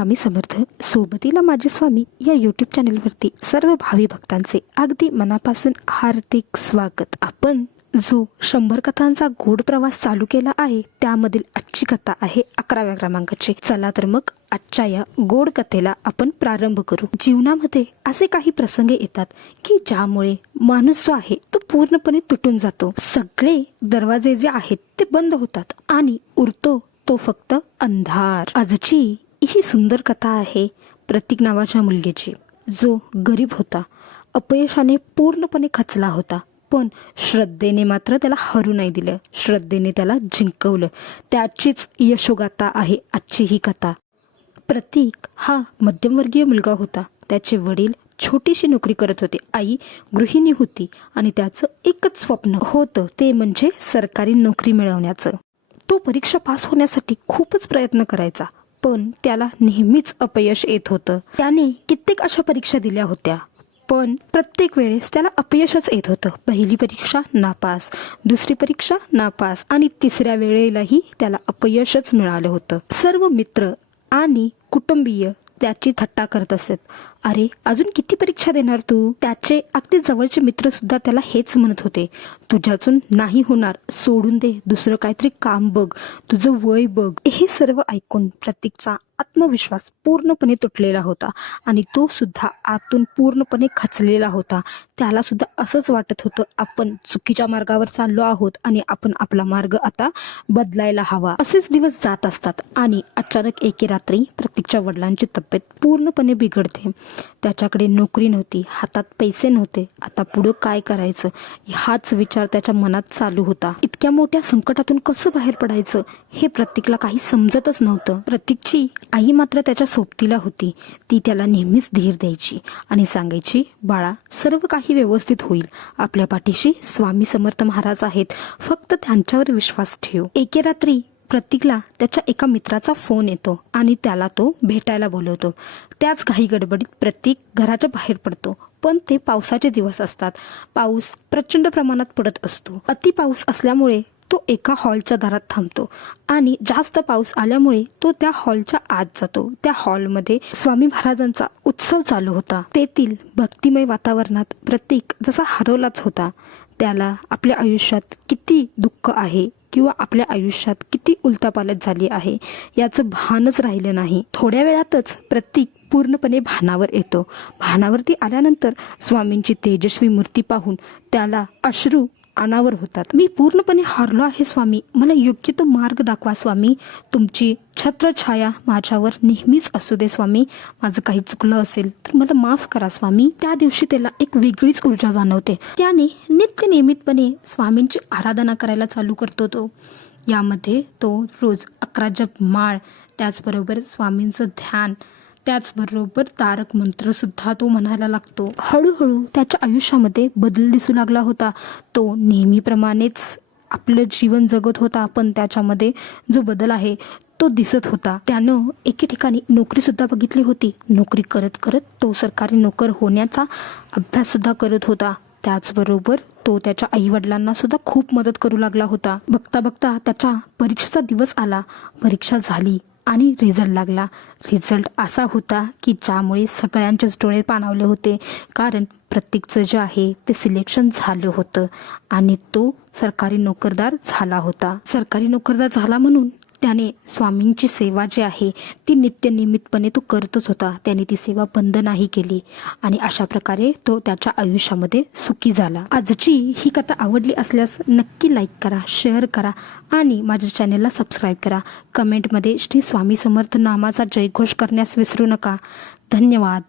स्वामी समर्थ सोबतीला माझे स्वामी या यूट्यूब चॅनलवरती सर्व भावी भक्तांचे अगदी मनापासून हार्दिक स्वागत। आपण जो 100 कथांचा गोड प्रवास चालू केला आहे त्यामधील आजची कथा आहे 11व्या क्रमांकाची। चला तर मग आजच्या या गोड कथेला आपण प्रारंभ करू। जीवनामध्ये असे काही प्रसंग येतात की ज्यामुळे माणूस जो आहे तो पूर्णपणे तुटून जातो। सगळे दरवाजे जे आहेत ते बंद होतात आणि उरतो तो फक्त अंधार। आजची ही सुंदर कथा आहे प्रतीक नावाच्या मुलगीची, जो गरीब होता, अपयशाने पूर्णपणे खचला होता, पण श्रद्धेने मात्र त्याला हरू नाही दिलं, श्रद्धेने त्याला जिंकवलं। त्याचीच यशोगाथा आहे आजची ही कथा। प्रतीक हा मध्यमवर्गीय मुलगा होता। त्याचे वडील छोटीशी नोकरी करत होते, आई गृहिणी होती आणि त्याचं एकच स्वप्न होतं ते म्हणजे सरकारी नोकरी मिळवण्याचं। तो परीक्षा पास होण्यासाठी खूपच प्रयत्न करायचा, पण त्याला नेहमीच अपयश येत होतं। त्याने कित्येक अशा परीक्षा दिल्या होत्या, पण प्रत्येक वेळेस त्याला अपयशच येत होतं। पहिली परीक्षा नापास, दुसरी परीक्षा नापास आणि तिसऱ्या वेळेलाही त्याला अपयशच मिळालं होतं। सर्व मित्र आणि कुटुंबीय त्याची थट्टा करत असत, अरे अजून किती परीक्षा देणार तू? त्याचे अगदी जवळचे मित्र सुद्धा त्याला हेच म्हणत होते, तुझ्यातून नाही होणार, सोडून दे, दुसरं काहीतरी काम बघ, तुझं वय बघ। हे सर्व ऐकून प्रतीकचा आत्मविश्वास पूर्णपणे तुटलेला होता आणि तो सुद्धा आतून पूर्णपणे खचलेला होता। त्याला सुद्धा असंच वाटत होतं, आपण चुकीच्या मार्गावर चाललो आहोत आणि आपण आपला मार्ग आता बदलायला हवा। असेच दिवस जात असतात आणि अचानक एके रात्री प्रतीकच्या वडिलांची तब्येत पूर्णपणे बिघडते। त्याच्याकडे नोकरी नव्हती, हातात पैसे नव्हते, आता पुढे काय करायचं हाच विचार त्याच्या मनात चालू होता। इतक्या मोठ्या संकटातून कसं बाहेर पडायचं हे प्रतीकला काही समजतच नव्हतं। प्रतीकची आई मात्र त्याच्या सोबतीला होती। ती त्याला नेहमीच धीर द्यायची आणि सांगायची, बाळा सर्व काही व्यवस्थित होईल, आपल्या पाठीशी स्वामी समर्थ महाराज आहेत, फक्त त्यांच्यावर विश्वास ठेव। एके रात्री प्रतीकला त्याच्या एका मित्राचा फोन येतो आणि त्याला तो भेटायला बोलवतो। त्याच घाई गडबडीत प्रतीक घराच्या बाहेर पडतो, पण ते पावसाचे दिवस असतात, पाऊस प्रचंड प्रमाणात पडत असतो। अति पाऊस असल्यामुळे तो एका हॉलच्या दारात थांबतो आणि जास्त पाऊस आल्यामुळे तो त्या हॉलच्या आत जातो। त्या हॉलमध्ये स्वामी महाराजांचा उत्सव चालू होता। तेथील भक्तिमय वातावरणात प्रतीक जसा हरवलाच होता। त्याला आपल्या आयुष्यात किती दुःख आहे किंवा आपल्या आयुष्यात किती उलथापालथ झाली आहे याचं भानच राहिलं नाही। थोड्या वेळातच प्रतीक पूर्णपणे भानावर येतो। भानावरती आल्यानंतर स्वामींची तेजस्वी मूर्ती पाहून त्याला अश्रू अनावर होतात। मी पूर्णपणे हारलो आहे स्वामी, मला योग्य तो मार्ग दाखवा स्वामी, तुमची छत्रछाया माझ्यावर नेहमीच असू दे स्वामी, माझं काही चुकलं असेल तर मला माफ करा स्वामी। त्या दिवशी त्याला एक वेगळीच ऊर्जा जाणवते। त्याने नित्यनियमितपणे स्वामींची आराधना करायला चालू करतो। तो यामध्ये तो रोज 11 जप माळ, त्याचबरोबर स्वामींचं ध्यान, त्याचबरोबर तारक मंत्र सुद्धा तो म्हणायला लागतो। हळूहळू त्याच्या आयुष्यामध्ये बदल दिसू लागला होता। तो नेहमीप्रमाणेच आपलं जीवन जगत होता, पण त्याच्यामध्ये जो बदल आहे तो दिसत होता। त्यानं एके ठिकाणी नोकरी सुद्धा बघितली होती। नोकरी करत करत तो सरकारी नोकर होण्याचा अभ्यास सुद्धा करत होता। त्याचबरोबर तो त्याच्या आई वडिलांना सुद्धा खूप मदत करू लागला होता। बघता बघता त्याच्या परीक्षेचा दिवस आला, परीक्षा झाली आणि रिझल्ट लागला। रिझल्ट असा होता की ज्यामुळे सगळ्यांचेच डोळे पाणावले होते, कारण प्रत्येकचं जे आहे ते सिलेक्शन झालं होतं आणि तो सरकारी नोकरदार झाला होता। सरकारी नोकरदार झाला म्हणून त्याने स्वामींची सेवा जी आहे ती नित्यनियमितपणे तो करतच होता। त्याने ती सेवा बंद नाही केली आणि अशा प्रकारे तो त्याच्या आयुष्यामध्ये सुखी झाला। आजची ही कथा आवडली असल्यास नक्की लाईक करा, शेअर करा आणि माझ्या चॅनेलला सबस्क्राईब करा। कमेंटमध्ये श्री स्वामी समर्थ नामाचा जयघोष करण्यास विसरू नका। धन्यवाद।